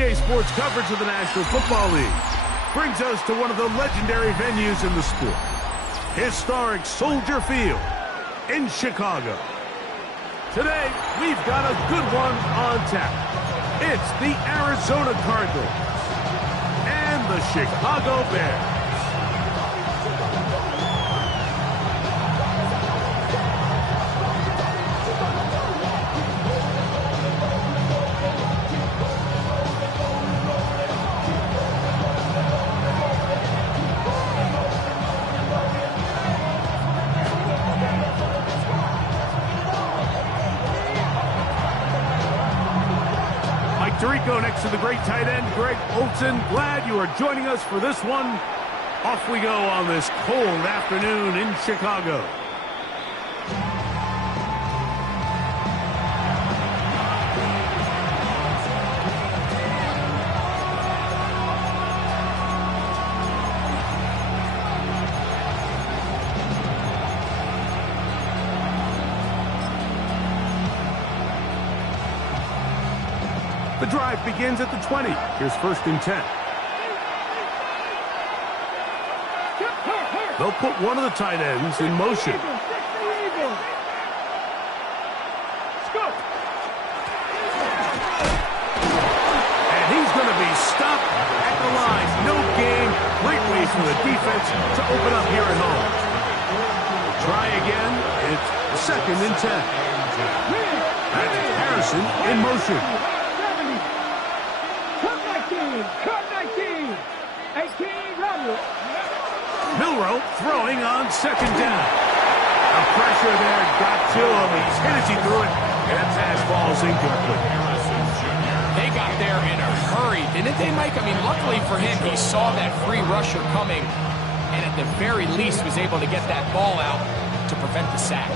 EA Sports coverage of the National Football League brings us to one of the legendary venues in the sport, historic Soldier Field in Chicago. Today, we've got a good one on tap. It's the Arizona Cardinals and the Chicago Bears. Tirico next to the great tight end, Greg Olsen. Glad you are joining us for this one. Off we go on this cold afternoon in Chicago. The drive begins at the 20. Here's 1st and 10. They'll put one of the tight ends in motion. And he's going to be stopped at the line. No gain. Great way for the defense to open up here at home. Try again. It's 2nd and 10. That's Harrison in motion. Milroe throwing on 2nd down. The pressure there got to him. He's hit as he threw it, and that pass ball's incomplete. They got there in a hurry, didn't they, Mike? I mean, luckily for him, he saw that free rusher coming, and at the very least was able to get that ball out to prevent the sack.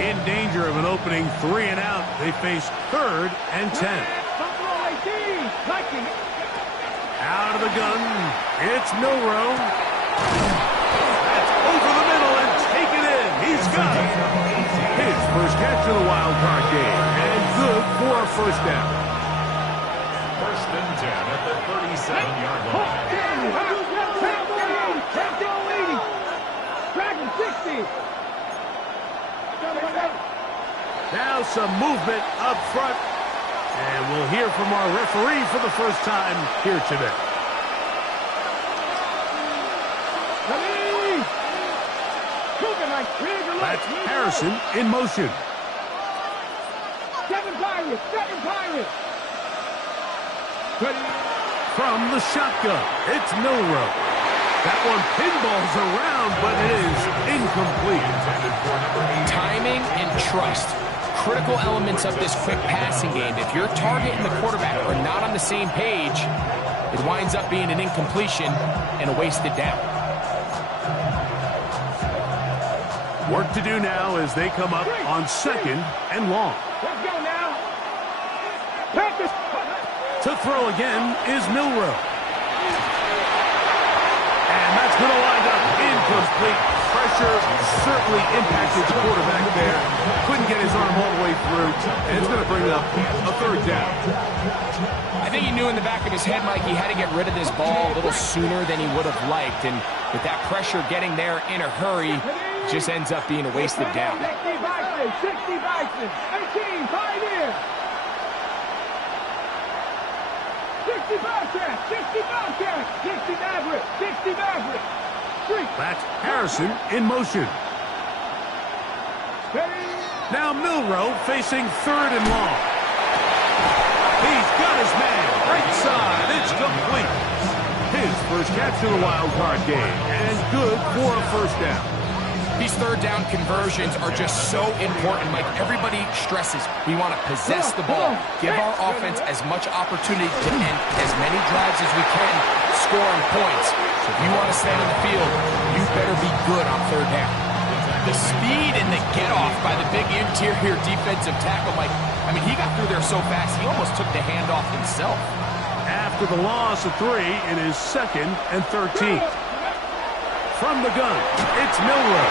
In danger of an opening 3 and out, they face 3rd and 10. Out of the gun, it's Milroe. That's over the middle and taken in. He's got it. His first catch of the wild card game, and good for a 1st down. 1st and 10 at the 37-yard line. Now some movement up front. And we'll hear from our referee for the first time here today. That's Harrison in motion. Second Pirates. From the shotgun, it's Milroe. That one pinballs around, but it is incomplete. Timing and trust. Critical elements of this quick passing game. If your target and the quarterback are not on the same page, it winds up being an incompletion and a wasted down. Work to do now as they come up on 2nd and long. Let's go now. To throw again is Milroe. And that's going to wind up incomplete. Pressure certainly impacted the quarterback there. Couldn't get his arm all the way through, and it's going to bring up a 3rd down. I think he knew in the back of his head, Mike, he had to get rid of this ball a little sooner than he would have liked, and with that pressure getting there in a hurry, it just ends up being a wasted down. 60 Bison, 18, 5 in. 60 Bobcats, 60 Maverick. That's Harrison in motion. Now Milroe facing 3rd and long. He's got his man. Right side. It's complete. His first catch of the wild card game. And good for a 1st down. These 3rd down conversions are just so important, Mike. Everybody stresses we want to possess the ball, give our offense as much opportunity to end as many drives as we can, scoring points. So if you want to stand in the field, you better be good on 3rd down. The speed and the get-off by the big interior defensive tackle, Mike, I mean, he got through there so fast, he almost took the handoff himself. After the loss of 3, it is 2nd and 13. From the gun, it's Milroe.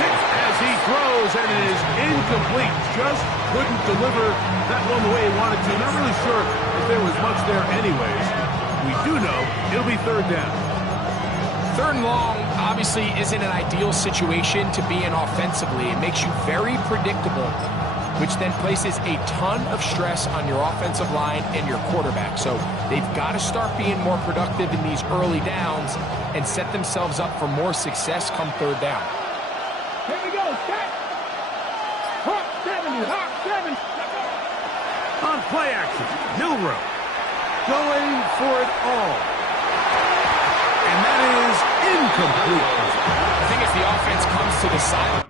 Hit as as he throws, and it is incomplete. Just couldn't deliver that one the way he wanted to. Not really sure if there was much there anyways. We do know it'll be third down. Third and long obviously isn't an ideal situation to be in offensively. It makes you very predictable, which then places a ton of stress on your offensive line and your quarterback. So they've got to start being more productive in these early downs and set themselves up for more success come third down. Here we go, set. Hawk 70, Hawk 70. On play action, Milroe going for it all. And that is incomplete. I think as the offense comes to the side.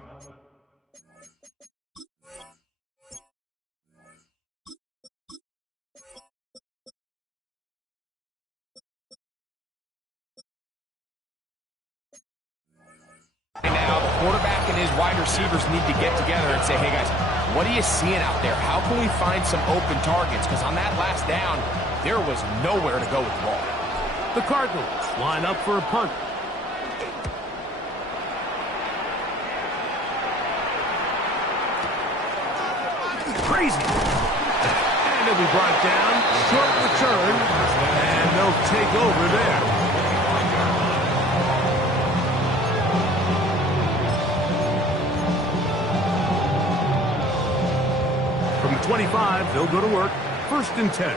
Now the quarterback and his wide receivers need to get together and say, hey guys, what are you seeing out there? How can we find some open targets? Because on that last down, there was nowhere to go with the ball. The Cardinals line up for a punt. Crazy. And he'll be brought down. Short return. And they'll take over there. From the 25, they'll go to work. 1st and 10.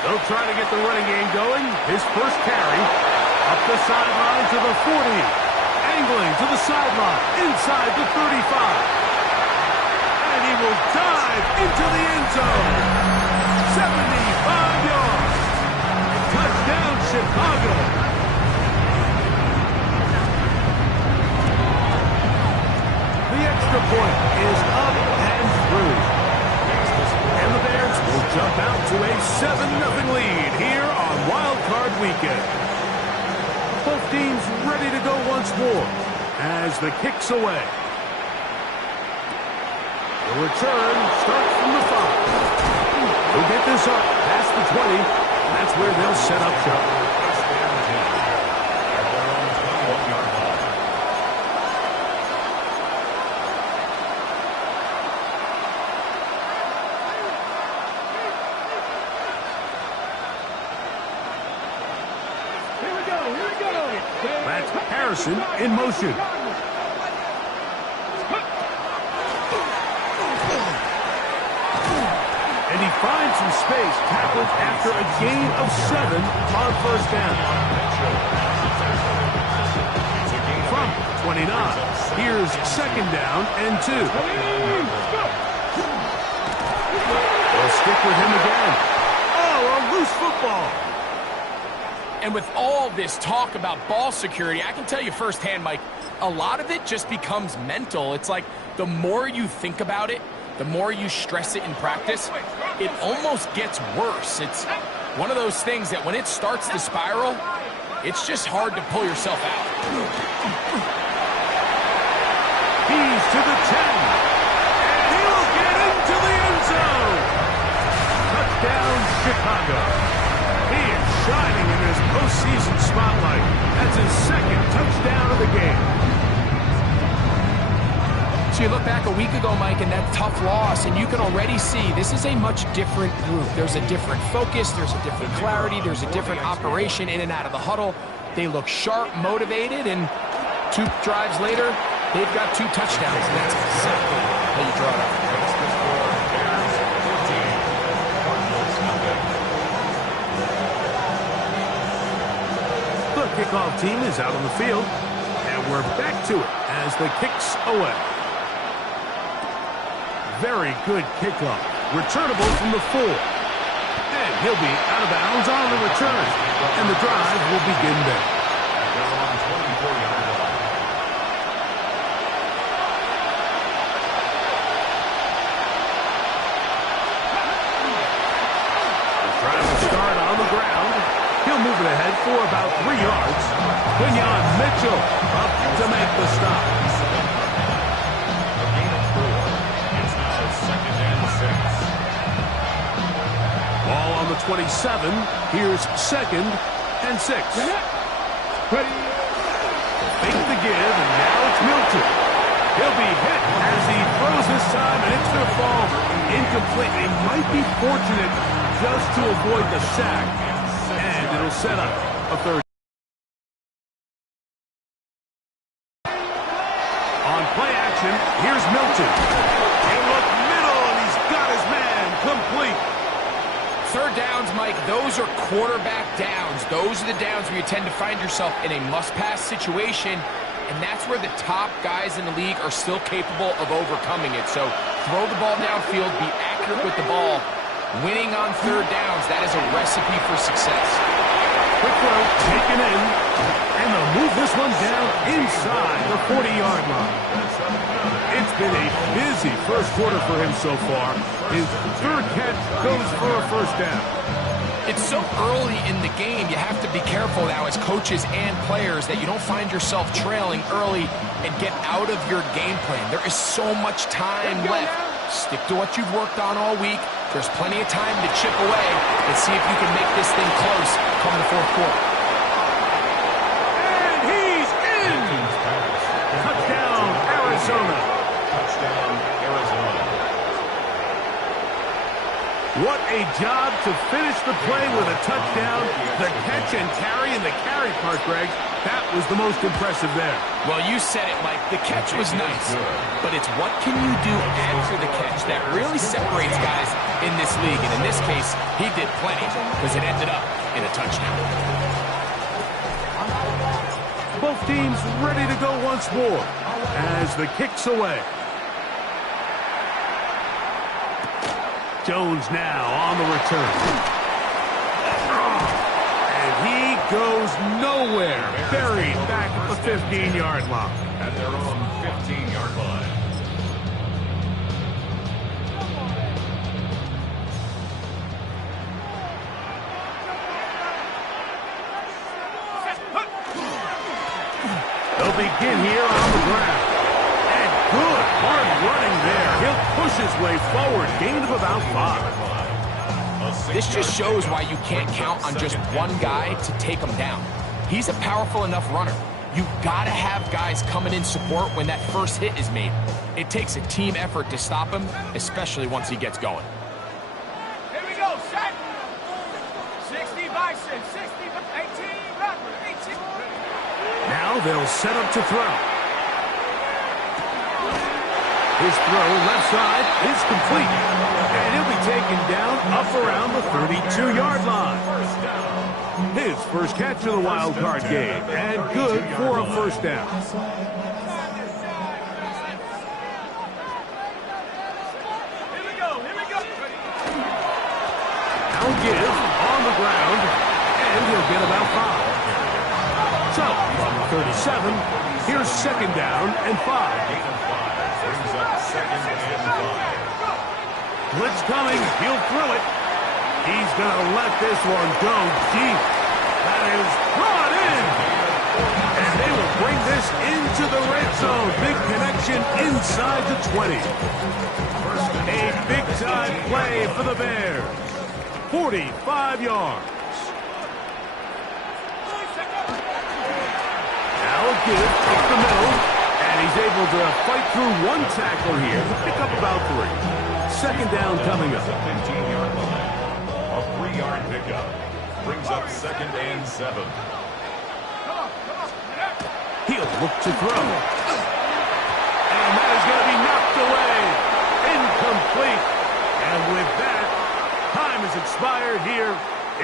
They'll try to get the running game going. His first carry. Up the sideline to the 40. Angling to the sideline. Inside the 35. And he will dive into the end zone. 75 yards. Touchdown, Chicago. The extra point is up and through. And the Bears will jump out to a 7-0 lead here on Wild Card Weekend. Both teams ready to go once more as the kick's away. The return starts from the 5. They'll get this up past the 20. And that's where they'll set up shop. That's Harrison in motion. And he finds some space, tackled after a gain of 7 on 1st down. From 29, here's 2nd down and 2. They'll stick with him again. Oh, a loose football. And with all this talk about ball security, I can tell you firsthand, Mike, a lot of it just becomes mental. It's like the more you think about it, the more you stress it in practice, it almost gets worse. It's one of those things that when it starts to spiral, it's just hard to pull yourself out. He's to the 10. And he'll get into the end zone. Touchdown, Chicago. He is shining in this postseason spotlight. That's his 2nd touchdown of the game. So you look back a week ago, Mike, and that tough loss, and you can already see this is a much different group. There's a different focus, there's a different clarity, there's a different operation in and out of the huddle. They look sharp, motivated, and 2 drives later, they've got 2 touchdowns, and that's exactly how you draw it up. The kickoff team is out on the field, and we're back to it as the kick's away. Very good kickoff. Returnable from the 4. And he'll be out of bounds on the return. And the drive will begin there. The drive will start on the ground. He'll move it ahead for about 3 yards. Quinyon Mitchell up to make the stop. Ball on the 27. Here's 2nd and 6. Ready. Fake the give, and now it's Milton. He'll be hit as he throws this time, and it's going to fall incomplete. He might be fortunate just to avoid the sack, and it'll set up a third. On play action, here's Milton. He'll look middle, and he's got his man complete. Third downs, Mike, those are quarterback downs. Those are the downs where you tend to find yourself in a must-pass situation, and that's where the top guys in the league are still capable of overcoming it. So throw the ball downfield, be accurate with the ball. Winning on third downs, that is a recipe for success. Quick throw, taken in, and they'll move this one down inside the 40-yard line. It's been a busy first quarter for him so far. His third catch goes for a first down. It's so early in the game, you have to be careful now as coaches and players that you don't find yourself trailing early and get out of your game plan. There is so much time left. Stick to what you've worked on all week. There's plenty of time to chip away and see if you can make this thing close come the fourth quarter. And he's in! Touchdown, Arizona. Touchdown, Arizona. What a job to finish the play with a touchdown. The catch and carry and the carry part, Greg, that was the most impressive there. Well, you said it, Mike. The catch was nice, but it's what can you do after the catch that really separates guys in this league. And in this case, he did plenty because it ended up in a touchdown. Both teams ready to go once more as the kick's away. Jones now on the return. And he goes nowhere. Buried back at the 15-yard line. At their own 15-yard line. They'll begin here on the ground. And good hard running there. He'll push his way forward. Gain of about 5. This just shows why you can't count on just one guy to take him down. He's a powerful enough runner. You've got to have guys coming in support when that first hit is made. It takes a team effort to stop him, especially once he gets going. Here we go, set. 60 by 6, 60 by 18. Now they'll set up to throw. His throw left side is complete. And he'll be taken down up around the 32-yard line. His first catch of the wild card game. And good for a first down. Here we go. Now give on the ground. And he'll get about 5. So, from the 37, here's second down and 5. Brings up second and 5. Blitz coming. He'll throw it. He's going to let this one go deep. That is brought in. And they will bring this into the red zone. Big connection inside the 20. A big-time play for the Bears. 45 yards. Now a give, take the middle, and he's able to fight through one tackle here, pick up about 3. Second down coming up. 15-yard line. A 3-yard pickup. Brings up second and 7. He'll look to throw. And that is going to be knocked away. Incomplete. And with that, time has expired here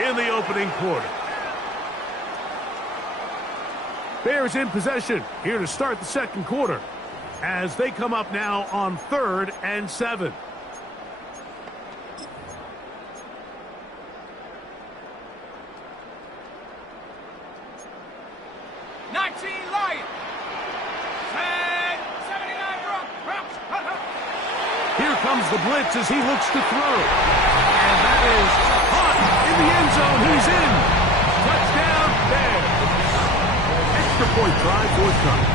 in the opening quarter. Bears in possession here to start the second quarter as they come up now on 3rd and 7. Here comes the blitz as he looks to throw. And that is caught in the end zone. He's in. Touchdown, Bears. Extra point try forthcoming.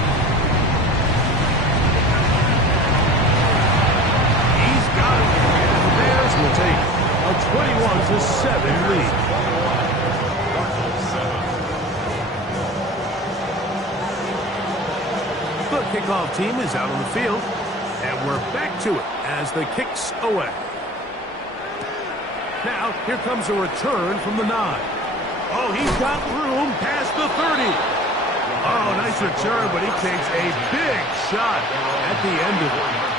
He's got it. And the Bears will take a 21-7 lead. kickoff team is out on the field, and we're back to it as the kick's away. Now, here comes a return from the 9. Oh, he's got room past the 30. Oh, nice return, but he takes a big shot at the end of it.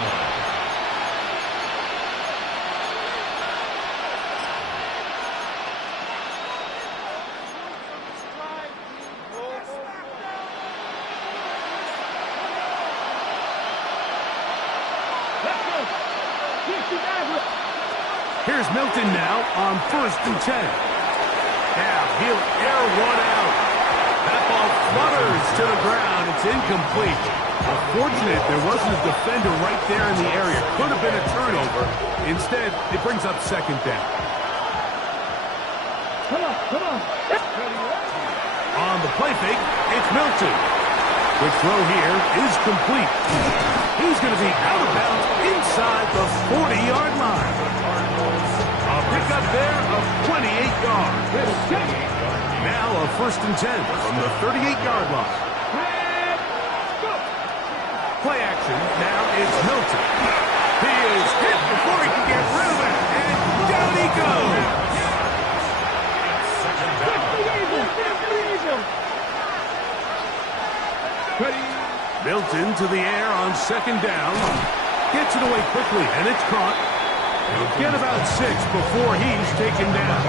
Here's Milton now on 1st and 10. Now he'll air one out. That ball flutters to the ground. It's incomplete. Unfortunate there wasn't a defender right there in the area. Could have been a turnover. Instead, it brings up 2nd down. Come on. On the play fake, it's Milton. Quick throw here is complete. He's going to be out of bounds inside the 40-yard line. A pickup there of 28 yards. Now a 1st and 10 from the 38-yard line. Play action. Now it's Milton. He is hit before he can get rid of it. And down he goes. Milton to the air on 2nd down. Gets it away quickly, and it's caught. He'll get about 6 before he's taken down.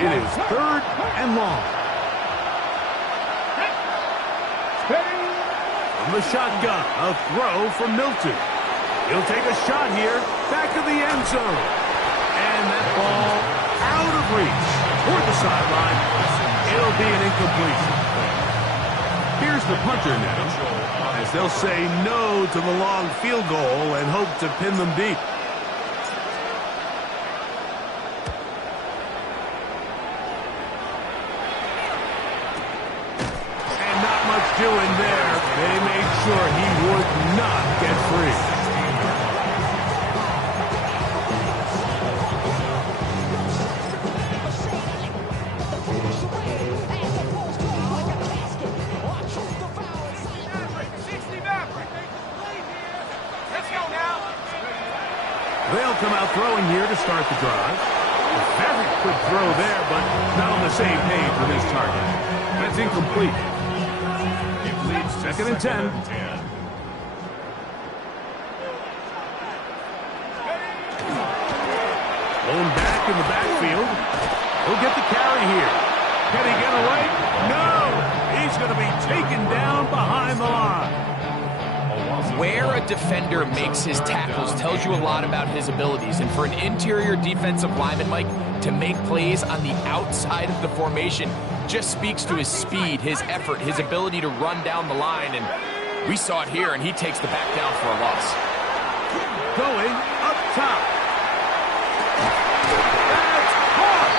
It is 3rd and long. From the shotgun, a throw from Milton. He'll take a shot here, back of the end zone. And that ball out of reach toward the sideline. It'll be an incompletion. Here's the punter now, as they'll say no to the long field goal and hope to pin them deep. And not much doing there. They made sure he would not get free. They'll come out throwing here to start the drive. A very quick throw there, but not on the same page with his target. That's incomplete. 2nd and 10. Blown back in the backfield. He'll get the carry here. Can he get away? No! He's going to be taken down behind the line. Where a defender makes his tackles tells you a lot about his abilities. And for an interior defensive lineman, Mike, to make plays on the outside of the formation just speaks to his speed, his effort, his ability to run down the line. And we saw it here, and he takes the back down for a loss. Going up top. That's caught!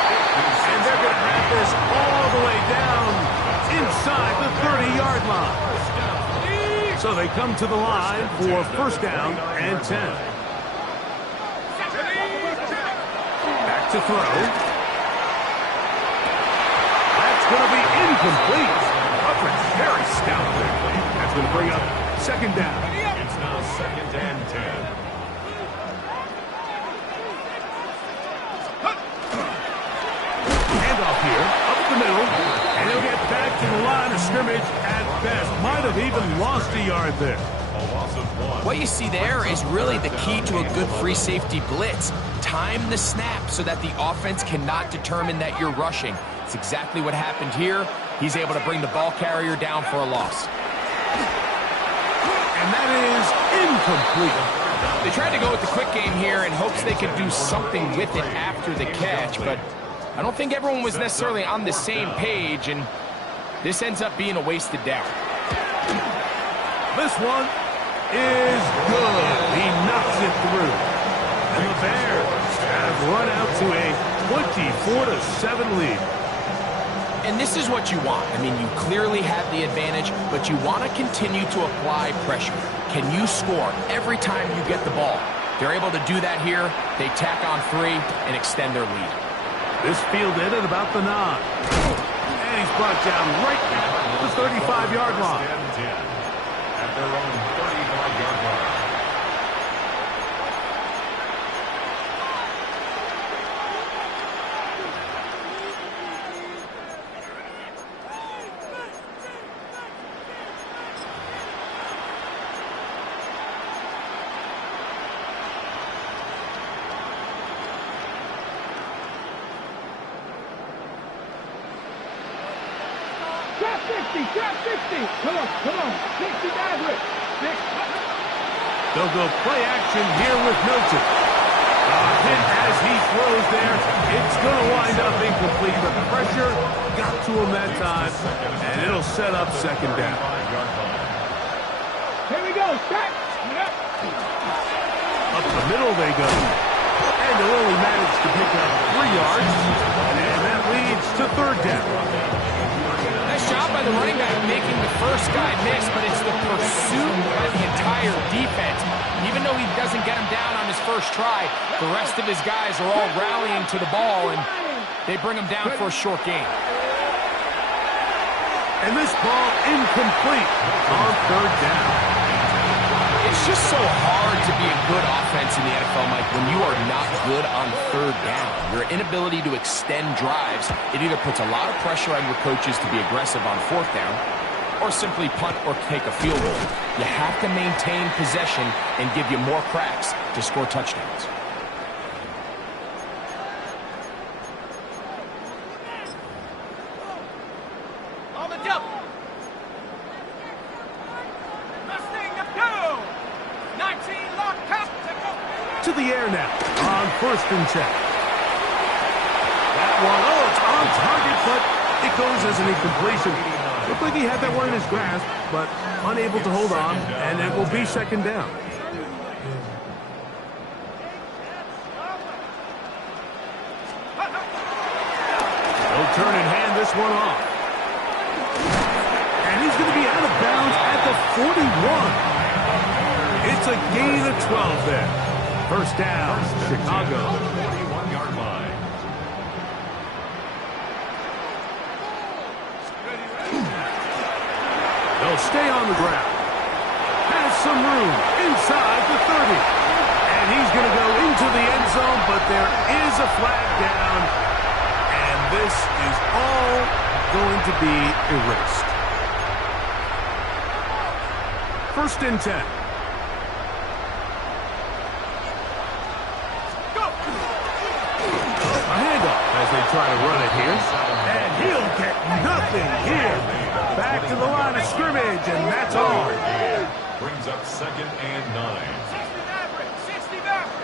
And they're going to have this all the way down inside the 30-yard line. So they come to the line for 1st down and 10. Back to throw. That's going to be incomplete. Coverage very stout there. That's going to bring up 2nd down. It's now 2nd and 10. Handoff here, up the middle, and he'll get back to the line of scrimmage at best. Might have even lost a yard there. What you see there is really the key to a good free safety blitz. Time the snap so that the offense cannot determine that you're rushing. It's exactly what happened here. He's able to bring the ball carrier down for a loss. And that is incomplete. They tried to go with the quick game here in hopes they could do something with it after the catch, but I don't think everyone was necessarily on the same page, and this ends up being a wasted down. This one is good. He knocks it through. And the Bears have run out to a 24-7 lead. And this is what you want. I mean, you clearly have the advantage, but you want to continue to apply pressure. Can you score every time you get the ball? They're able to do that here. They tack on 3 and extend their lead. This fielded at about the 9. And he's brought down right at the 35-yard line. At their own 35-yard line. Trap 60, trap 60. Come on. 60 average. 6. They'll go play action here with Milton. Hit as he throws there. It's going to wind up incomplete, but the pressure got to him that time, and it'll set up second down. Here we go. Trap. Up the middle they go. And they'll only manage to pick up 3 yards, and that leads to third down. Nice job by the running back making the first guy miss, but it's the pursuit by the entire defense. Even though he doesn't get him down on his first try, the rest of his guys are all rallying to the ball, and they bring him down for a short gain. And this ball incomplete on third down. It's just so hard to be a good offense in the NFL, Mike, when you are not good on third down. Your inability to extend drives, it either puts a lot of pressure on your coaches to be aggressive on fourth down, or simply punt or take a field goal. You have to maintain possession and give you more cracks to score touchdowns. On the double. Mustang to go. 19 lock count. To the air now on first and 10. That one, it's on target, but it goes as an incompletion. Looked like he had that one in his grasp, but unable to hold on, and it will be second down. He'll turn and hand this one off. And he's going to be out of bounds at the 41. It's a gain of 12 there. First down, Chicago. 41-yard line. They'll stay on the ground. Has some room inside the 30. And he's going to go into the end zone, but there is a flag down. And this is all going to be erased. First and 10. A handoff as they try to run it here. And he'll get nothing here. Back to the line of scrimmage, and that's all. Brings up second and 9. 60 Maverick.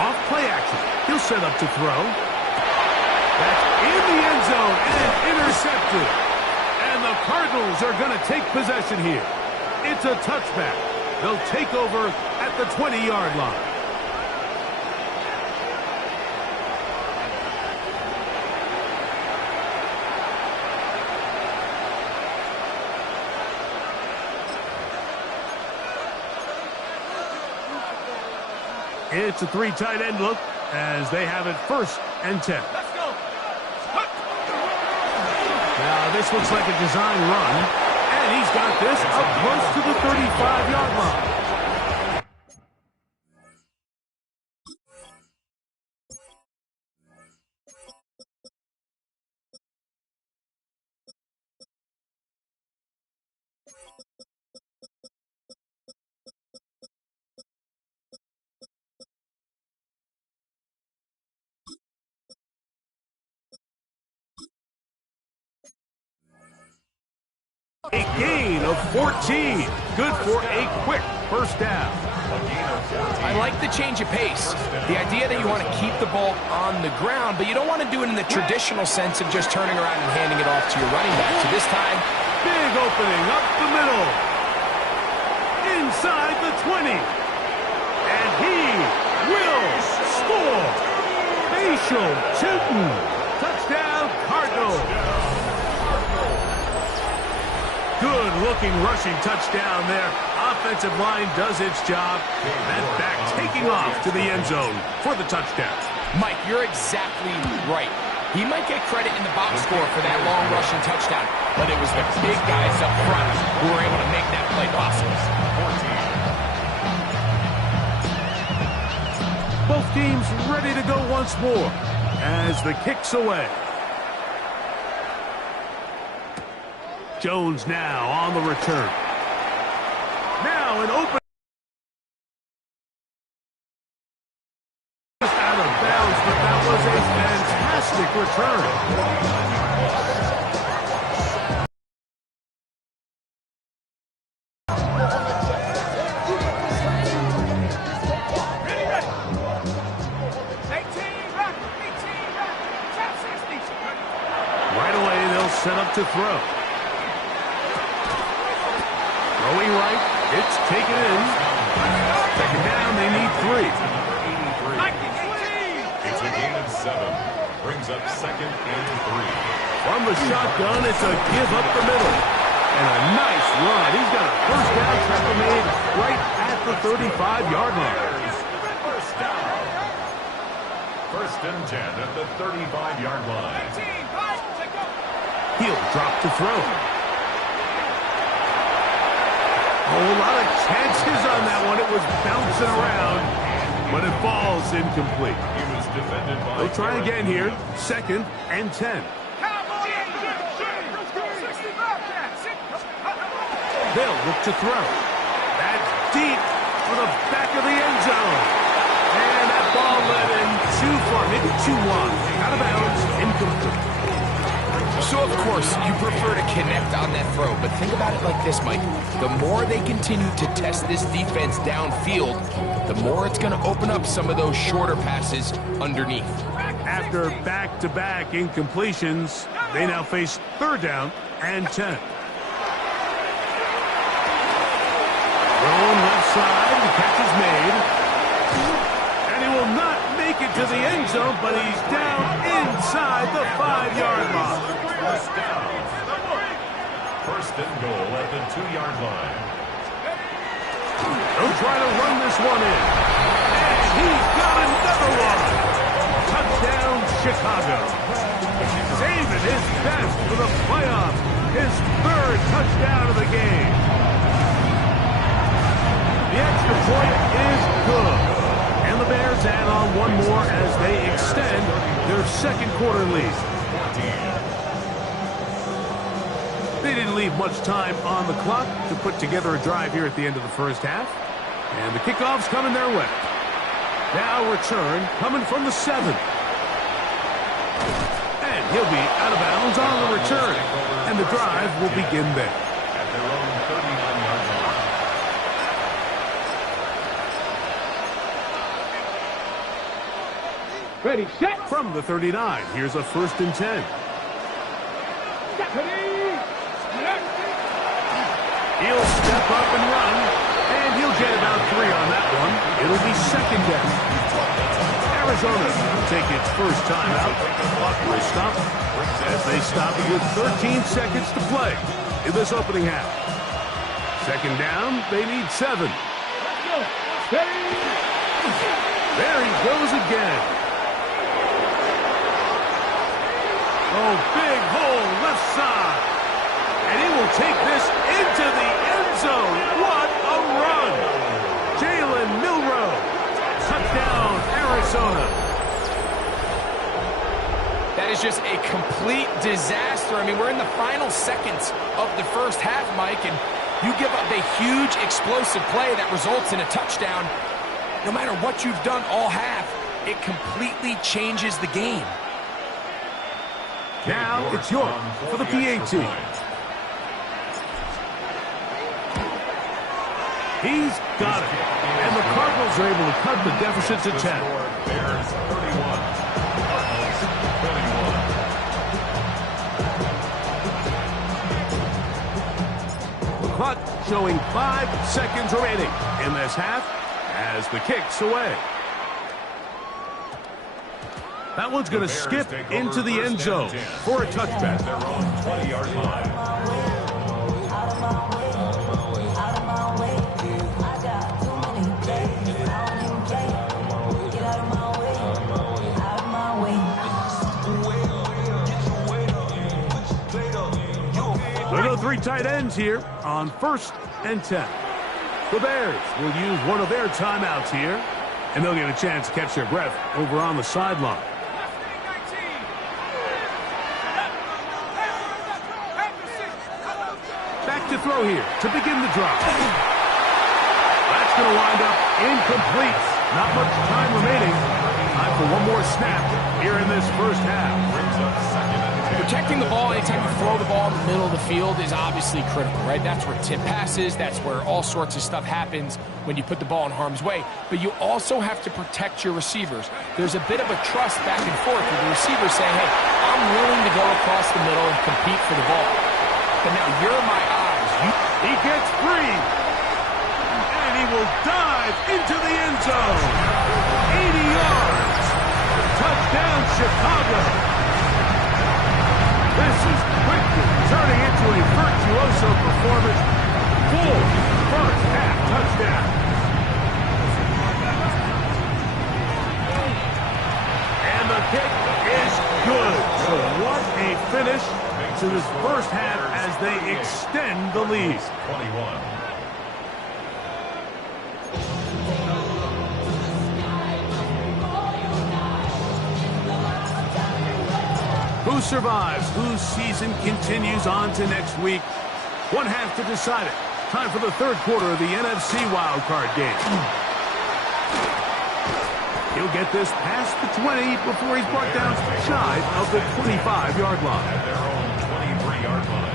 Off play action. He'll set up to throw. That's in the end zone and intercepted. And the Cardinals are going to take possession here. It's a touchback. They'll take over at the 20-yard line. It's a 3 tight end look as they have it first and 10. Let's go. Now this looks like a design run, and he's got this up close to the 35-yard line. A gain of 14. Good for a quick first down. I like the change of pace. The idea that you want to keep the ball on the ground, but you don't want to do it in the traditional sense of just turning around and handing it off to your running back. So this time, big opening up the middle. Inside the 20. And he will score. Facial Tilton. Touchdown, Cardinals. Good-looking rushing touchdown there. Offensive line does its job. And back taking off to the end zone for the touchdown. Mike, you're exactly right. He might get credit in the box score for that long rushing touchdown, but it was the big guys up front who were able to make that play possible. Both teams ready to go once more as the kick's away. Jones now on the return. Now an open. Just out of bounds, but that was a fantastic return. Set up to throw. Throwing right. It's taken in. Second down, they need 3. It's a gain of 7. Brings up second and 3. From the shotgun, it's a give up the middle. And a nice run. He's got a first down tackle made right at the 35-yard line. First down. First and 10 at the 35-yard line. He'll drop to throw. Oh, a lot of chances on that one. It was bouncing around, but it falls incomplete. He was defended by... They'll try again here. Second and 10. They'll look to throw. That's deep for the back of the end zone. And that ball led in too far, maybe too wide. Out of bounds, incomplete. So, of course, you prefer to connect on that throw, but think about it like this, Mike. The more they continue to test this defense downfield, the more it's going to open up some of those shorter passes underneath. After back-to-back incompletions, they now face third down and 10. Thrown left side, the catch is made. And he will not make it to the end zone, but he's down inside the 5-yard line. First down. First and goal at the 2-yard line. They'll try to run this one in. And he's got another one. Touchdown, Chicago. Saving his best for the playoffs. His 3rd touchdown of the game. The extra point is good. And the Bears add on one more as they extend their 2nd quarter lead. They didn't leave much time on the clock to put together a drive here at the end of the first half. And the kickoff's coming their way. Now return coming from the 7. And he'll be out of bounds on the return. And the drive will begin there. At their own 39-yard line. Ready, set. From the 39, here's a 1st and 10. He'll step up and run, and he'll get about 3 on that one. It'll be 2nd down. Arizona will take its first time out. Clock will stop as they stop it with 13 seconds to play in this opening half. 2nd down, they need 7. There he goes again. Oh, big hole left side. And he will take this into the end zone. What a run. Jalen Milroe. Touchdown, Arizona. That is just a complete disaster. I mean, we're in the final seconds of the first half, Mike, and you give up a huge explosive play that results in a touchdown. No matter what you've done all half, it completely changes the game. Now it's York for the PAT. He's got it. And the Cardinals are able to cut the deficit to 10. Bears 31. Cardinals 21. The clock showing 5 seconds remaining in this half as the kick's away. That one's going to skip into the end zone for a touchback. Their own 20-yard line. We'll go 3 tight ends here on 1st and 10. The Bears will use one of their timeouts here, and they'll get a chance to catch their breath over on the sideline. Back to throw here to begin the drive. That's going to wind up incomplete. Not much time remaining. Time for one more snap here in this first half. Brings up 2nd and 10. Protecting the ball anytime you throw the ball in the middle of the field is obviously critical, right? That's where tip passes, that's where all sorts of stuff happens when you put the ball in harm's way. But you also have to protect your receivers. There's a bit of a trust back and forth with the receivers saying, hey, I'm willing to go across the middle and compete for the ball. But now you're my eyes. He gets free. And he will dive into the end zone. 80 yards. Touchdown, Chicago. This is quickly turning into a virtuoso performance. Full first half touchdown. And the kick is good. So what a finish to this first half as they extend the lead. 21. Who survives? Whose season continues on to next week? One half to decide it. Time for the 3rd quarter of the NFC wildcard game. He'll get this past the 20 before he's brought down shy of the 25-yard line. At their own 23-yard line.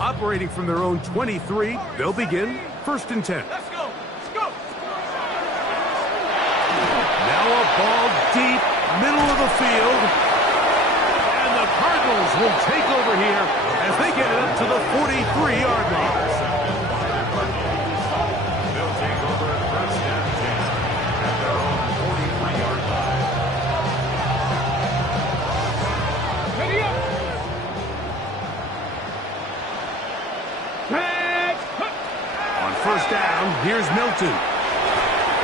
Operating from their own 23, they'll begin 1st and 10. Let's go. Let's go. Now a ball deep, middle of the field. And the Cardinals will take over here as they get it up to the 43-yard line. They'll take over 1st and 10 at their own 43-yard line. Ready up. On 1st down, here's Milton.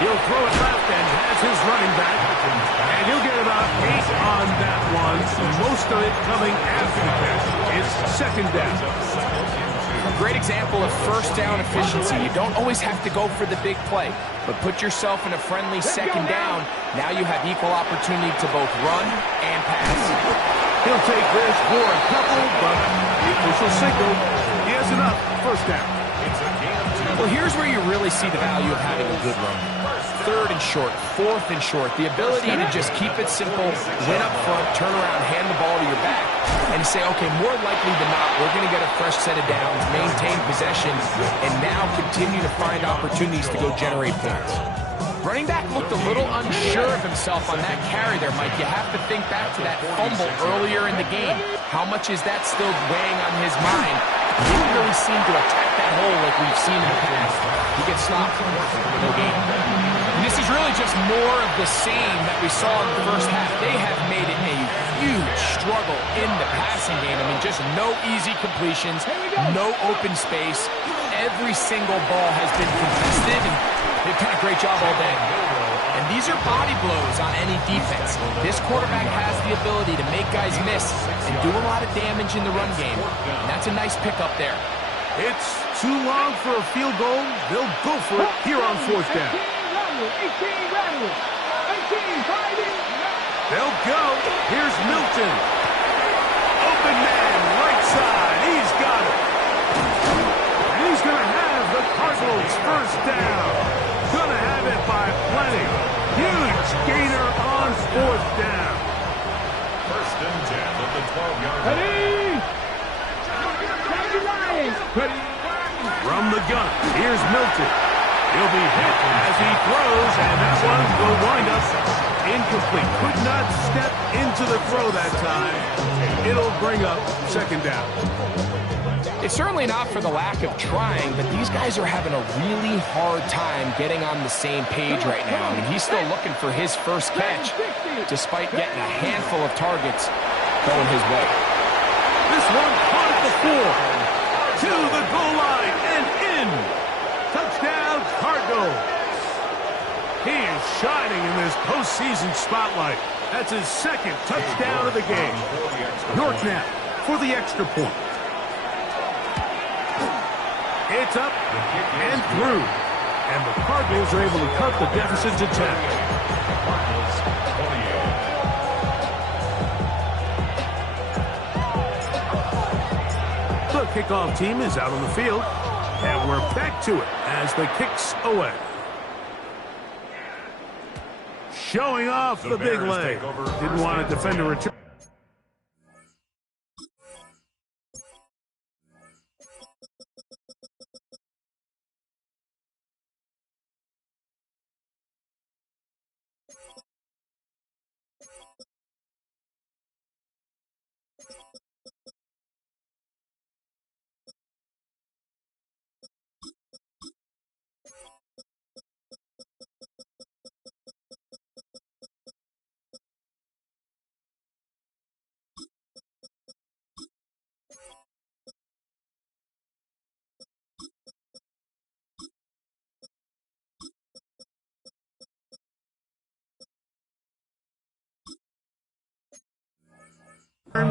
He'll throw it left and has his running back. And he'll get about 8 on that one. Most of it coming after the catch. It's 2nd down. A great example of 1st down efficiency. You don't always have to go for the big play, but put yourself in a friendly 2nd down. Now you have equal opportunity to both run and pass. He'll take this for a couple, but the official signal, he has enough. 1st down. Well, here's where you really see the value of having a good run. 3rd and short, 4th and short. The ability to just keep it simple, win up front, turn around, hand the ball to your back, and say, okay, more likely than not, we're going to get a fresh set of downs, maintain possession, and now continue to find opportunities to go generate points. Running back looked a little unsure of himself on that carry there, Mike. You have to think back to that fumble earlier in the game. How much is that still weighing on his mind? He didn't really seem to attack that hole like we've seen in the past. He gets stopped. No gain. And this is really just more of the same that we saw in the first half. They have made it a huge struggle in the passing game. I mean, just no easy completions, no open space. Every single ball has been contested, and they've done a great job all day. And these are body blows on any defense. This quarterback has the ability to make guys miss and do a lot of damage in the run game. And that's a nice pickup there. It's too long for a field goal. They'll go for it here on 4th down. 18, They'll go. Here's Milton. Open man, right side. He's got it. And he's going to have the Cardinals 1st down. Going to have it by plenty. Huge gainer on 4th down. 1st and 10 at the 12-yard line. From the gun, here's Milton. He'll be hit as he throws, and that one will wind up incomplete. Could not step into the throw that time. It'll bring up second down. It's certainly not for the lack of trying, but these guys are having a really hard time getting on the same page right now. I mean, he's still looking for his first catch, despite getting a handful of targets going his way. This one caught at the 4. To the goal line and in. Touchdown, Cardinals. He is shining in this postseason spotlight. That's his second touchdown of the game. York now for the extra point. It's up and through. And the Cardinals are able to cut the deficit to 10. The kickoff team is out on the field. And we're back to it as the kick's away. Showing off the big leg. Didn't want to defend a return.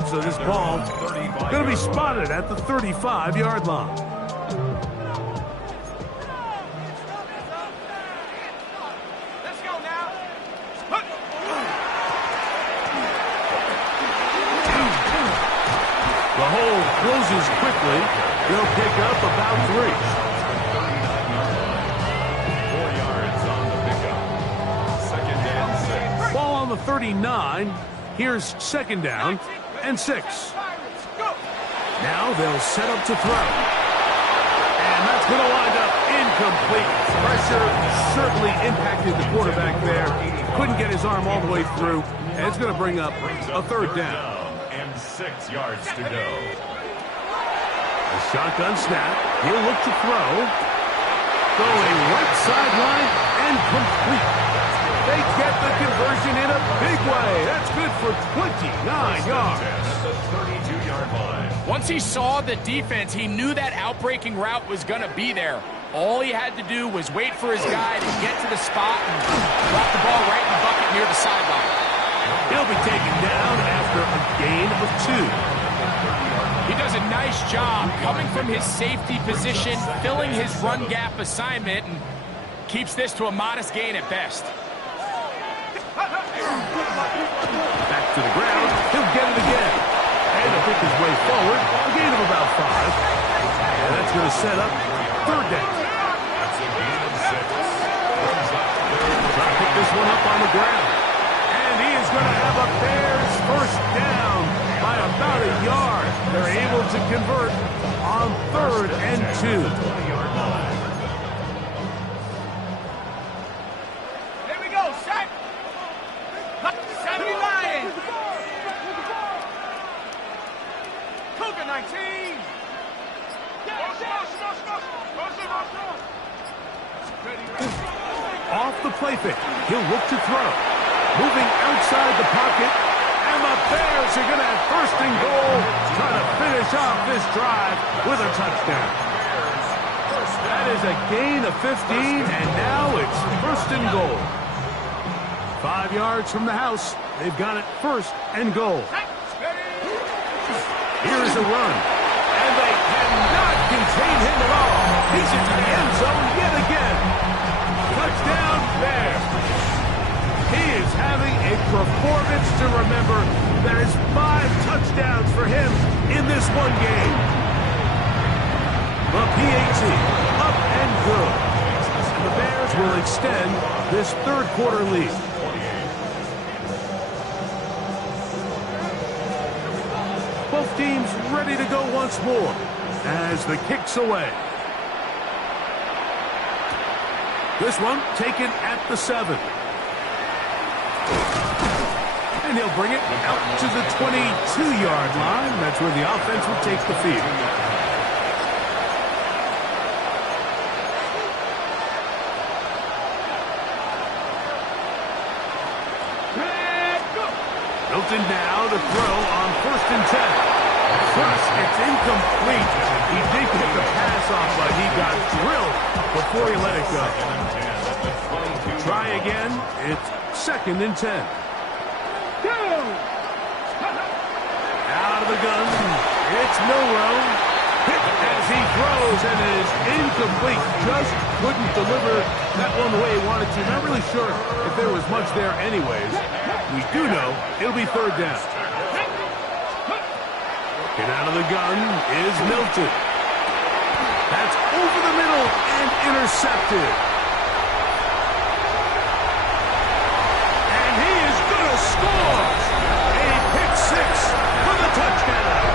So this ball going to be spotted at the 35-yard line. Let's go now. The hole closes quickly. They'll pick up about 3. 4 yards on the pickup. Second and 6. Ball on the 39. Here's second down and 6. Now they'll set up to throw. And that's going to wind up incomplete. Pressure certainly impacted the quarterback there. Couldn't get his arm all the way through. And it's going to bring up a third down. And 6 yards to go. A shotgun snap. He'll look to throw. Going right sideline and complete. They get the conversion in a big way. That's good for 29 yards. At the 32-yard line. Once he saw the defense, he knew that outbreaking route was going to be there. All he had to do was wait for his guy to get to the spot and drop the ball right in the bucket near the sideline. He'll be taken down after a gain of 2. He does a nice job coming from his safety position, filling his run gap assignment, and keeps this to a modest gain at best. Back to the ground. He'll get it again. And to pick his way forward, a gain of about 5. And that's going to set up third down. That's a gain of 6. Trying to pick this one up on the ground. And he is going to have a Bears first down by about a yard. They're able to convert on 3rd and 2. Here we go, set. 79. Cougar 19. Off the play fake. He'll look to throw. Moving outside the pocket. And the Bears are going to have first and goal. Trying to finish off this drive with a touchdown. That is a gain of 15, and now it's first and goal. 5 yards from the house. They've got it first and goal. Here's a run. And they cannot contain him at all. He's into the end zone yet again. Touchdown, Bears. He is having a performance to remember. There is 5 touchdowns for him in this one game. The PAT, up and good. And the Bears will extend this third quarter lead. Both teams ready to go once more as the kick's away. This one taken at the 7. And And he'll bring it out to the 22-yard line. That's where the offense will take the field. Milton now to throw on 1st and 10. First, it's incomplete. He did get the pass off, but he got drilled before he let it go. Try again. It's 2nd and 10. Out of the gun. It's Milroe. Hit as he throws and is incomplete. Just couldn't deliver that one the way he wanted to. Not really sure if there was much there anyways. We do know it'll be 3rd down. And out of the gun is Milton. That's over the middle and intercepted. And he is going to score. A pick 6 for the touchdown.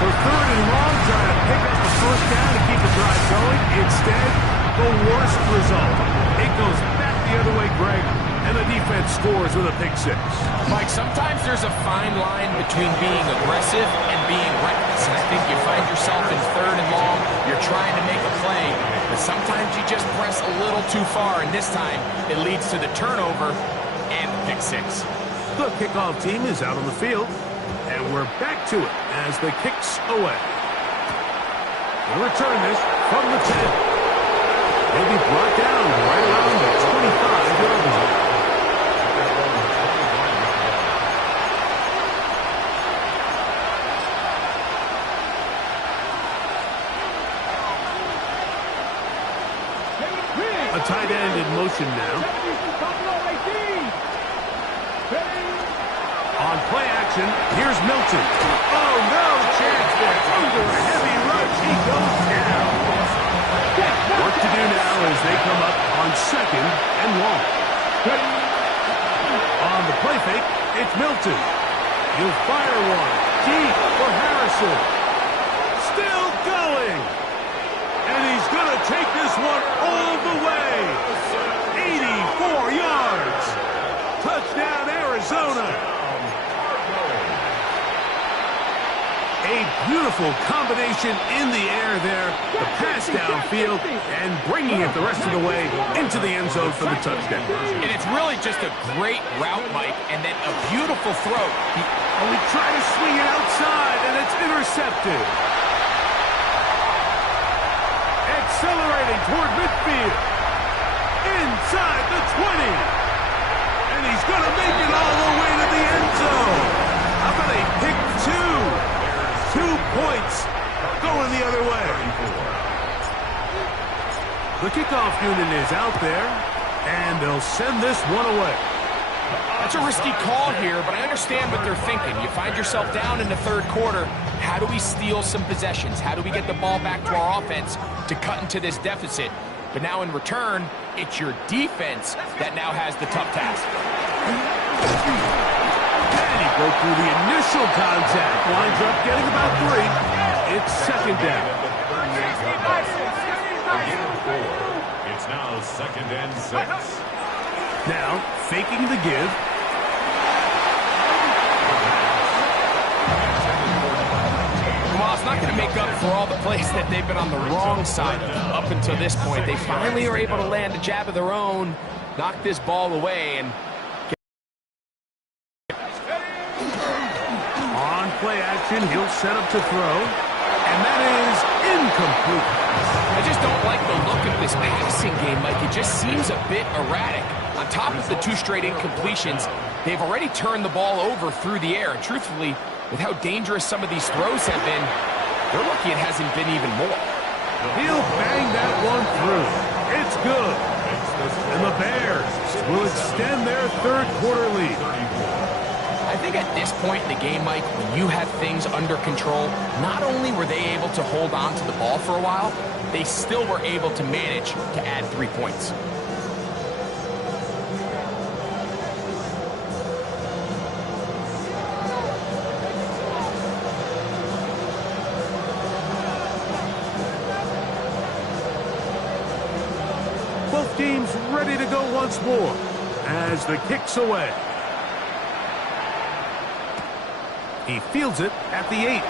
For 3rd and long, trying to pick up the 1st down to keep the drive going. Instead, the worst result. It goes back the other way, Greg, and the defense scores with a pick 6. Mike, sometimes there's a fine line between being aggressive and being reckless. And I think you find yourself in 3rd and long, you're trying to make a play, but sometimes you just press a little too far, and this time it leads to the turnover and the pick 6. The kickoff team is out on the field, and we're back to it as the kicks away. We'll return this from the 10. He'll be brought down right around the 25-yard line. A tight end in motion now. On play action, here's Milton. Oh, no chance there. Under a heavy rush, he goes down. Work to do now as they come up on 2nd and long. On the play fake, it's Milton. He'll fire one deep for Harrison. Still going. And he's going to take this one all the way. 84 yards. Touchdown, Arizona. A beautiful combination in the air there. The pass downfield and bringing it the rest of the way into the end zone for the touchdown. And it's really just a great route, Mike, and then a beautiful throw. And we try to swing it outside, and it's intercepted. Accelerating toward midfield. Inside the 20. And he's going to make it all the way to the end zone. How about a pick 2? 2 points going the other way. The kickoff unit is out there, and they'll send this one away. That's a risky call here, but I understand what they're thinking. You find yourself down in the 3rd quarter. How do we steal some possessions? How do we get the ball back to our offense to cut into this deficit? But now in return, it's your defense that now has the tough task. And he broke through the initial contact. Winds up getting about 3. It's 2nd down. It's now 2nd and 6. Now, faking the give. Well, it's not going to make up for all the plays that they've been on the wrong side of up until this point. They finally are able to land a jab of their own, knock this ball away, and on play action, he'll set up to throw, and that is incomplete. I just don't like the look of this passing game, Mike. It just seems a bit erratic. On top of the 2 straight incompletions, they've already turned the ball over through the air. And truthfully, with how dangerous some of these throws have been, they're lucky it hasn't been even more. He'll bang that one through. It's good. And the Bears will extend their 3rd quarter lead. I think at this point in the game, Mike, when you have things under control, not only were they able to hold on to the ball for a while, they still were able to manage to add 3 points. Both teams ready to go once more. as the kick's away. He fields it at the 8.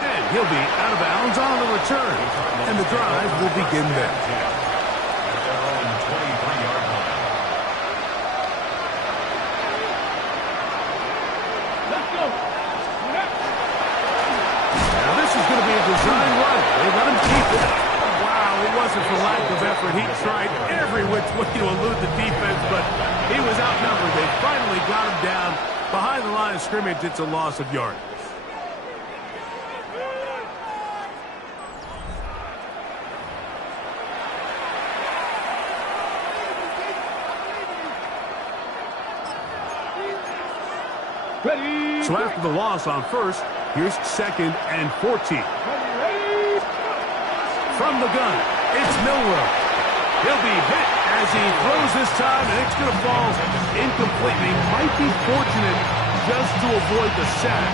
And he'll be out of bounds on the return. And the drive will begin there. At their own 23-yard line. Let's go. Now this is going to be a design run. They let him keep it. Wow, it wasn't for lack of effort. He tried every which way to elude the defense, but he was outnumbered. They finally got him down behind the line of scrimmage. It's a loss of yardage. Ready. So after the loss on first, here's 2nd and 14. From the gun, it's Milroe. He'll be hit as he throws this time, and it's going to fall incomplete. He might be fortunate just to avoid the sack,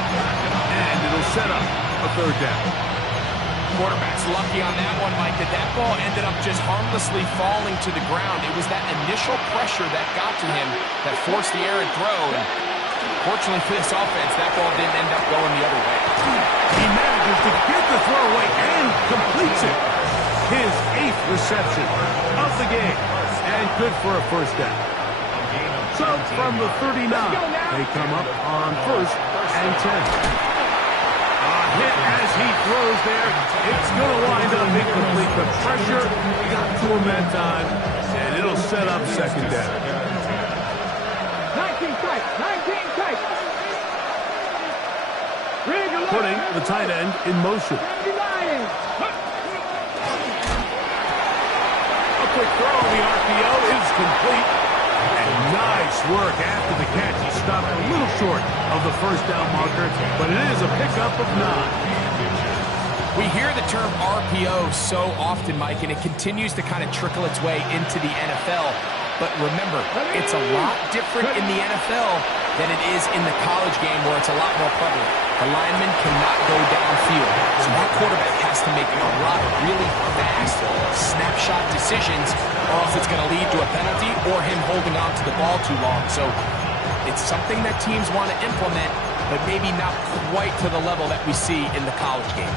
and it'll set up a 3rd down. Quarterback's lucky on that one, Mike, that ball ended up just harmlessly falling to the ground. It was that initial pressure that got to him that forced the errant throw. And fortunately for this offense, that ball didn't end up going the other way. He manages to get the throw away and completes it. His 8th reception of the game, and good for a 1st down. So from the 39, they come up on 1st and 10. A hit as he throws there. It's going to wind up incomplete. The pressure got to him that time, and it'll set up 2nd down. 19 tight. 19 tight. Putting the tight end in motion. A quick throw on the RPO is complete. And nice work after the catch. He stopped a little short of the 1st down marker, but it is a pickup of 9. We hear the term RPO so often, Mike, and it continues to kind of trickle its way into the NFL. But remember, it's a lot different in the NFL than it is in the college game where it's a lot more prevalent. The lineman cannot go downfield, so that quarterback has to make a lot of really fast snapshot decisions, or else it's going to lead to a penalty or him holding on to the ball too long. So it's something that teams want to implement, but maybe not quite to the level that we see in the college game.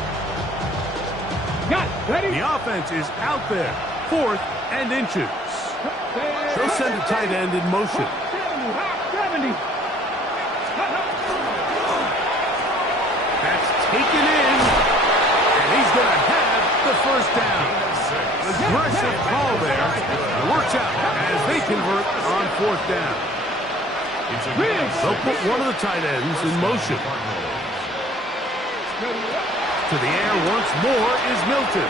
The offense is out there, 4th and inches. They'll send a tight end in motion. 70. That's taken in, and he's going to have the 1st down. Aggressive call there. It works out as they convert on 4th down. They'll put one of the tight ends in motion. To the air once more is Milton.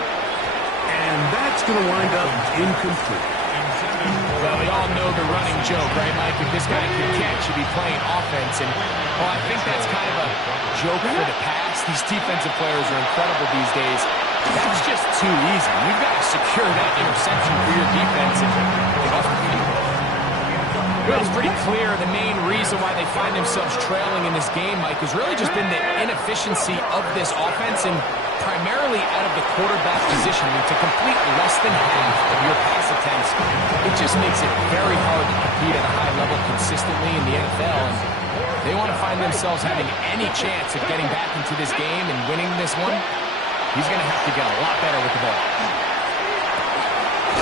And that's going to wind up incomplete. Well, we all know the running joke, right, Mike? If this guy can catch, he'd be playing offense. And, well, I think that's kind of a joke for the past. These defensive players are incredible these days. That's just too easy. You've got to secure that interception for your defense. And well, it's pretty clear the main reason why they find themselves trailing in this game, Mike, has really just been the inefficiency of this offense and primarily out of the quarterback position. I mean, to complete less than half of your pass attempts, it just makes it very hard to compete at a high level consistently in the NFL. And they want to find themselves having any chance of getting back into this game and winning this one. He's going to have to get a lot better with the ball.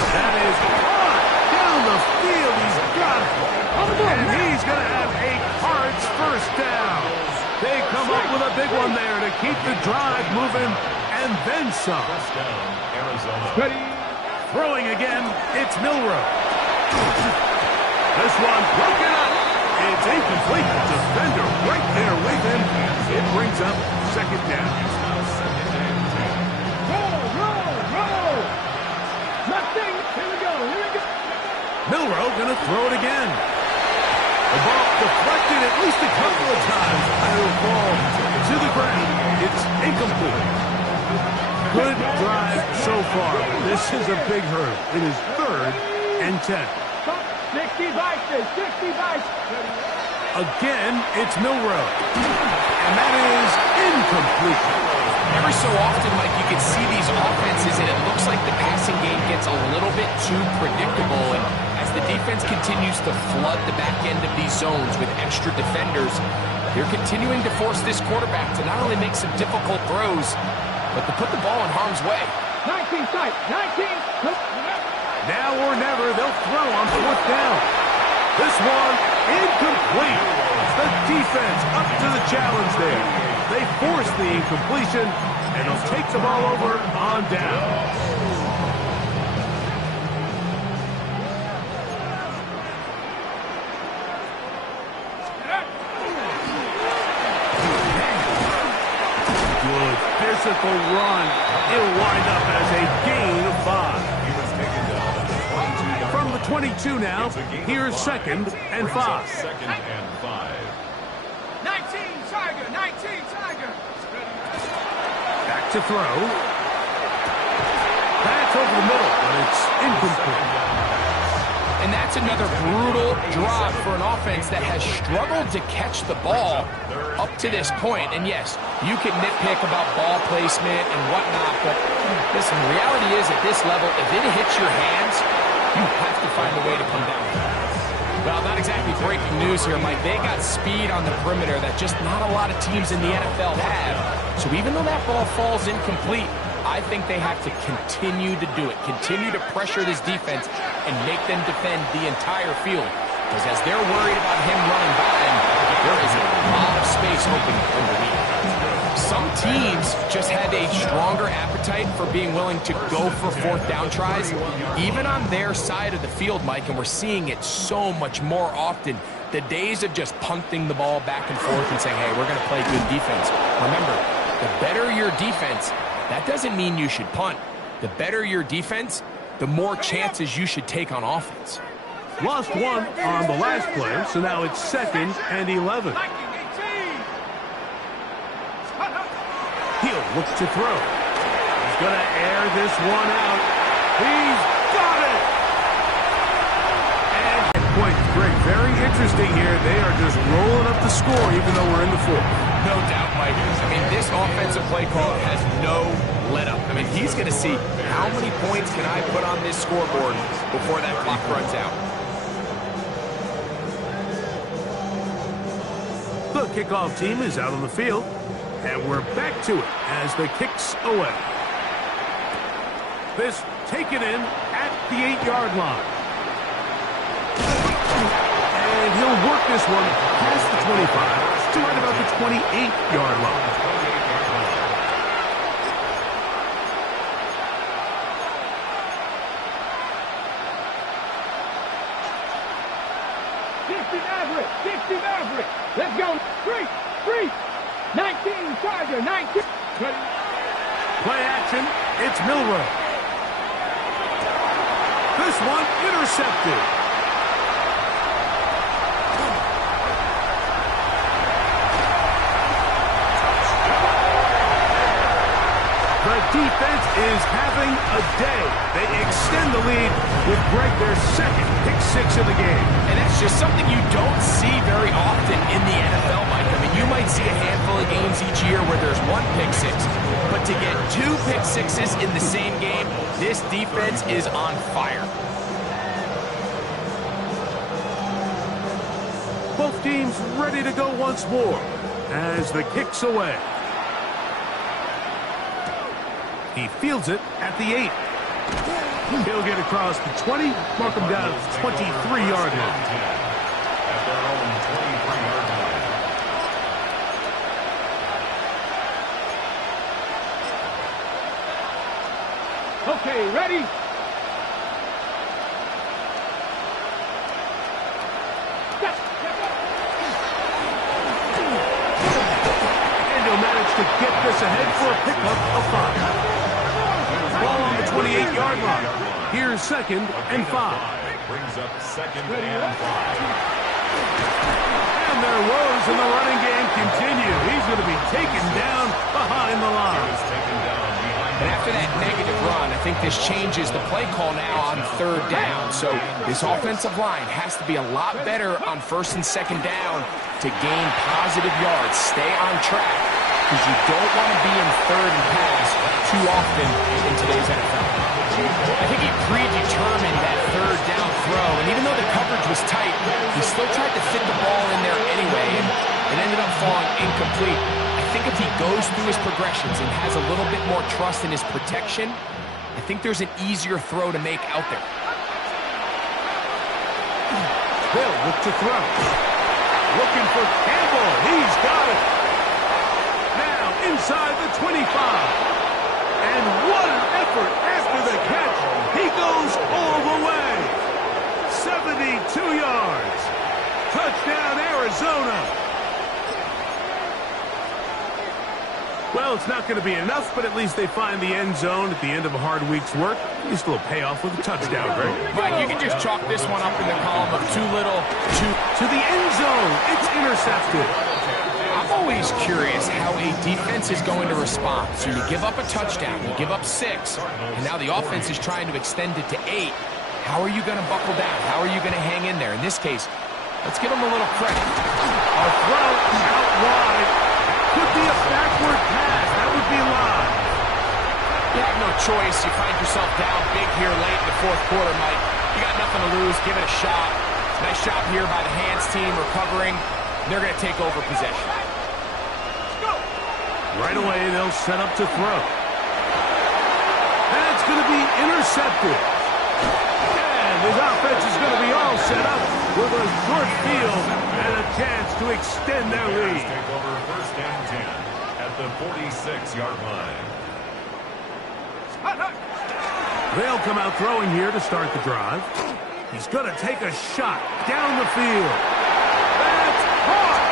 That is hard down the field. He's got it. And he's going to have a Cards 1st down. They come up with a big one there to keep the drive moving, and then some. Ready. Throwing again, it's Milroe. This one broken up. It's incomplete. The defender right there with him. It brings up 2nd down. Roll. Nothing. Here we go. Milroe going to throw it again. The ball deflected at least a couple of times. And it'll fall to the ground. It's incomplete. Good drive so far. This is a big hurdle. It is 3rd and 10. 60 bites. Again, it's Milroe. And that is incomplete. Every so often, Mike, you can see these offenses, and it looks like the passing game gets a little bit too predictable. And as the defense continues to flood the back end of these zones with extra defenders, they're continuing to force this quarterback to not only make some difficult throws, but to put the ball in harm's way. 19 sight, 19. Now or never, they'll throw on 4th down. This one, incomplete. The defense up to the challenge there. They force the incompletion, and they'll take the ball over on down. Good physical run. It'll wind up as a gain of 5. He was taken down at the 22-yard From the 22 now, here's 2nd and 5. 2nd and 5. 19 Tiger, 19 Tiger. Back to throw. That's over the middle, but it's incomplete. And that's another brutal drop for an offense that has struggled to catch the ball up to this point. And yes, you can nitpick about ball placement and whatnot, but listen, the reality is at this level, if it hits your hands, you have to find a way to come down. Well, not exactly breaking news here, Mike. They got speed on the perimeter that just not a lot of teams in the NFL have. So even though that ball falls incomplete, I think they have to continue to do it, continue to pressure this defense and make them defend the entire field. Because as they're worried about him running by them, there is a lot of space open underneath. Some teams just have a stronger appetite for being willing to go for 4th down tries, even on their side of the field, Mike, and we're seeing it so much more often. The days of just punting the ball back and forth and saying, hey, we're going to play good defense. Remember, the better your defense, that doesn't mean you should punt. The better your defense, the more chances you should take on offense. Lost one on the last play, so now it's 2nd and 11. He'll look to throw. He's going to air this one out. He's got it! And point, Greg, very interesting here. They are just rolling up the score even though we're in the 4th. No doubt, Mike. I mean, this offensive play call has no let up. I mean, he's going to see how many points can I put on this scoreboard before that clock runs out. The kickoff team is out on the field, and we're back to it as the kick's away. This taken in at the 8-yard line. And he'll work this one past the 25 to right about the 28-yard line. Let's go. 3. 19 Charger, 19. Play action. It's Milroe. This one intercepted. The defense is having a day. They extend the lead with Greg, their 2nd pick-6 of the game. And that's just something you don't see very often in the NFL, Mike. I mean, you might see a handful of games each year where there's 1 pick-6. But to get 2 pick-6s in the same game, this defense is on fire. Both teams ready to go once more as the kick's away. He fields it at the 8. He'll get across the 20, mark him down at the 23-yard line. At their own 23-yard line. Okay, ready? And he'll manage to get this ahead for a pickup of 5. Ball on the 28-yard line. Here's 2nd and 5. Brings up 2nd and 5. And their woes in the running game continue. He's going to be taken down behind the line. And after that negative run, I think this changes the play call now on 3rd down. So this offensive line has to be a lot better on 1st and 2nd down to gain positive yards, stay on track, because you don't want to be in third and pass too often in today's NFL. I think he predetermined that third down throw, and even though the coverage was tight, he still tried to fit the ball in there anyway, and it ended up falling incomplete. I think if he goes through his progressions and has a little bit more trust in his protection, I think there's an easier throw to make out there. They'll look to throw. Looking for Campbell. He's got it. Now inside the 25. And what an effort after the catch. He goes all the way. 72 yards. Touchdown, Arizona. Well, it's not going to be enough, but at least they find the end zone at the end of a hard week's work. At least a little payoff with a touchdown, Greg. Mike, you can just chalk this one up in the column of too little, to the end zone. It's intercepted. I'm always curious how a defense is going to respond. So you give up a touchdown, you give up 6, and now the offense is trying to extend it to 8. How are you going to buckle down? How are you going to hang in there? In this case, let's give them a little credit. A throw out wide. Could be a backward pass. That would be live. You have no choice. You find yourself down big here late in the fourth quarter, Mike. You got nothing to lose. Give it a shot. Nice job here by the hands team recovering. They're going to take over possession. Right away, they'll set up to throw. That's going to be intercepted. And his offense is going to be all set up with a short field and a chance to extend their lead. Take over first and 10 at the 46-yard line. They'll come out throwing here to start the drive. He's going to take a shot down the field. That's caught!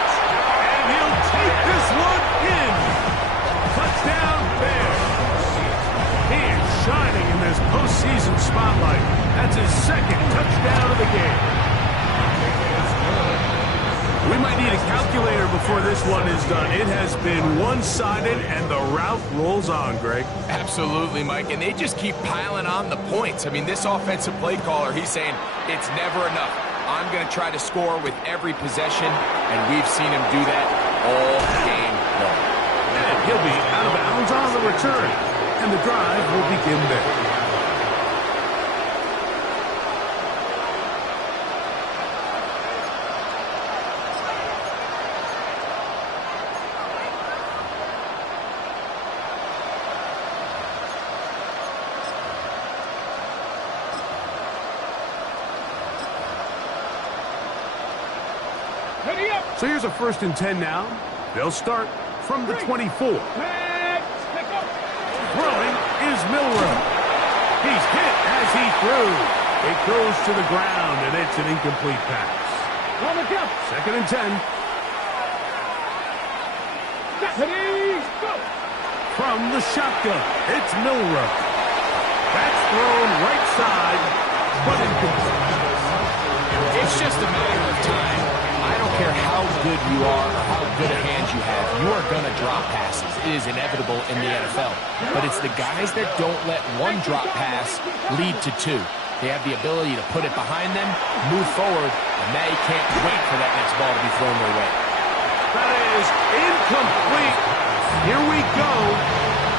And he'll take this one in. Touchdown, Bears. He is shining in this postseason spotlight. That's his second touchdown of the game. We might need a calculator before this one is done. It has been one-sided, and the route rolls on, Greg. Absolutely, Mike, and they just keep piling on the points. I mean, this offensive play caller, he's saying it's never enough. I'm going to try to score with every possession, and we've seen him do that all game long. And he'll be out of bounds on the return, and the drive will begin there. So here's a 1st and 10 now. They'll start from the 24. Throwing is Milroe. He's hit as he threw. It goes to the ground, and it's an incomplete pass. 2nd and 10. From the shotgun, it's Milroe. That's thrown right side, but incomplete. It's just a matter of time. I don't care how good you are or how good a hand you have, you are going to drop passes. It is inevitable in the NFL. But it's the guys that don't let one drop pass lead to 2. They have the ability to put it behind them, move forward, and they can't wait for that next ball to be thrown their way. That is incomplete. Here we go.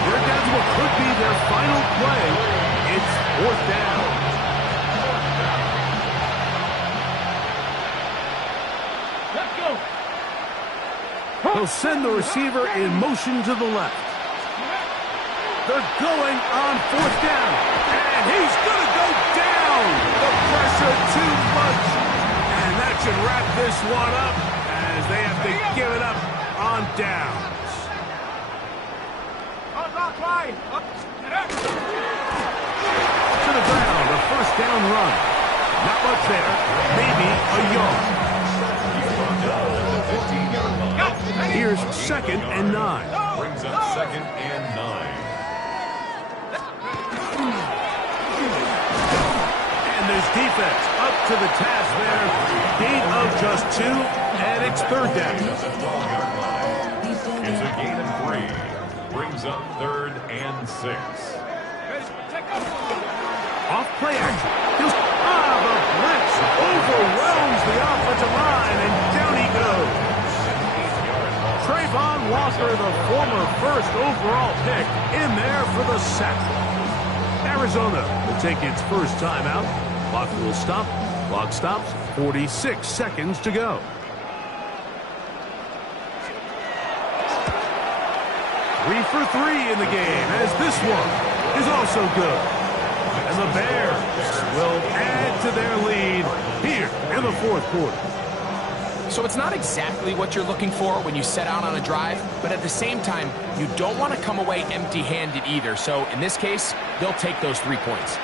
We're down to what could be their final play. It's 4th down. He'll send the receiver in motion to the left. They're going on 4th down. And he's going to go down. The pressure too much. And that should wrap this one up as they have to give it up on downs. To the ground, a 1st down run. Not much there. Maybe a yard. Here's 2nd and 9. Brings up 2nd and 9. And this defense up to the task there. Gain of just 2, and it's 3rd down. It's a gain of 3. Brings up 3rd and 6. Off play action. The blitz overwhelms the offensive line, and down he goes. Trayvon Walker, the former first overall pick, in there for the sack. Arizona will take its first timeout. Clock will stop. Clock stops. 46 seconds to go. Three for three in the game, as this one is also good. And the Bears will add to their lead here in the fourth quarter. So it's not exactly what you're looking for when you set out on a drive, but at the same time, you don't want to come away empty-handed either. So in this case, they'll take those 3 points.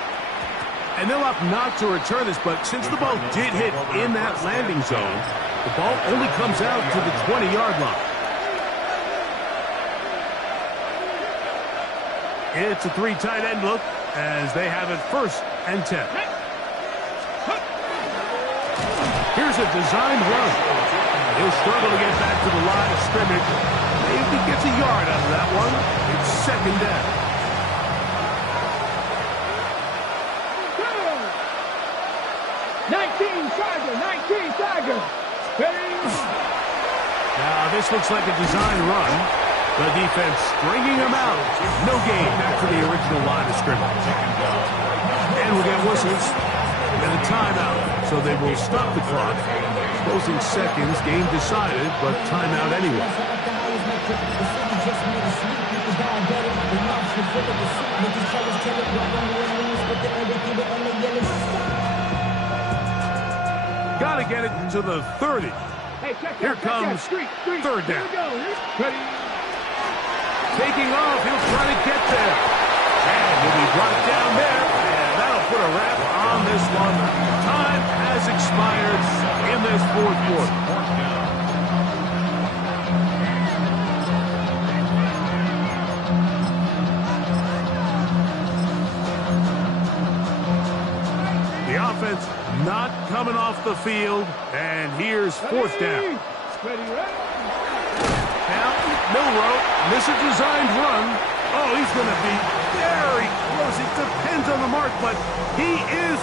And they'll opt not to return this, but since the ball did hit in that landing zone, the ball only comes out to the 20-yard line. It's a 3 tight end look as they have it 1st and 10. Here's a designed run. He'll struggle to get back to the line of scrimmage. Maybe gets a yard out of that one. It's 2nd down. Tiger. Now this looks like a design run. The defense stringing him out. No gain back to the original line of scrimmage. And we'll get whistles and a timeout. So they will stop the clock. Closing seconds, game decided, but timeout anyway. Got to get it to the 30. Here comes 3rd down. Taking off, he'll try to get there. And he'll be brought down there. And that'll put a wrap on this one. Time has expired in this fourth quarter. The offense not coming off the field. And here's 4th down. Now, Milroe, this is a designed run. Oh, he's going to be very close. It depends on the mark, but he is